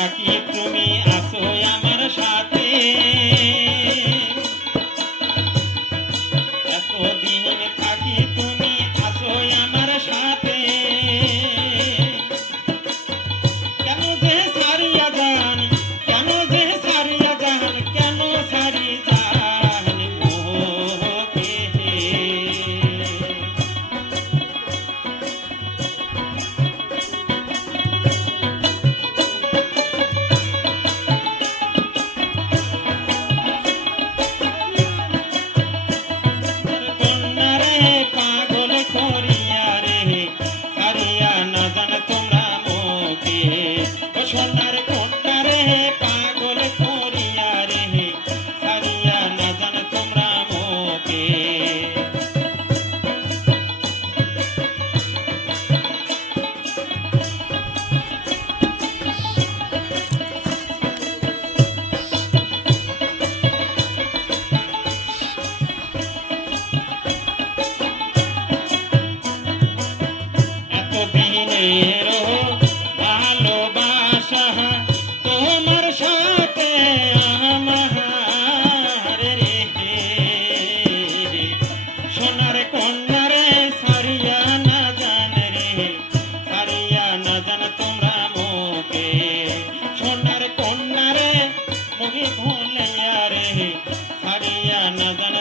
থাকি তুমি আছো আমার সাথে, এতদিন থাকি তুমি আছো আমার সাথে, কেন যে সারিয়া যান, কেন যে সারিয়া যান, কেন সারি যান মোকে। পাগল করিয়া রে সারিয়া না জান তোমরা মোকে, সোনার কন্যা রে পাগল করিয়া রে সারিয়া না জান তোমরা মোকে। এতদিনের ভালোবাসা তোমার সাথে আমার রে, সোনার কন্যা রে সারিয়া না জান রে, সারিয়া না জান তোমরা মোকে, সোনার কন্যা রে মোহে ভুলিয়া রে সারিয়া না জান।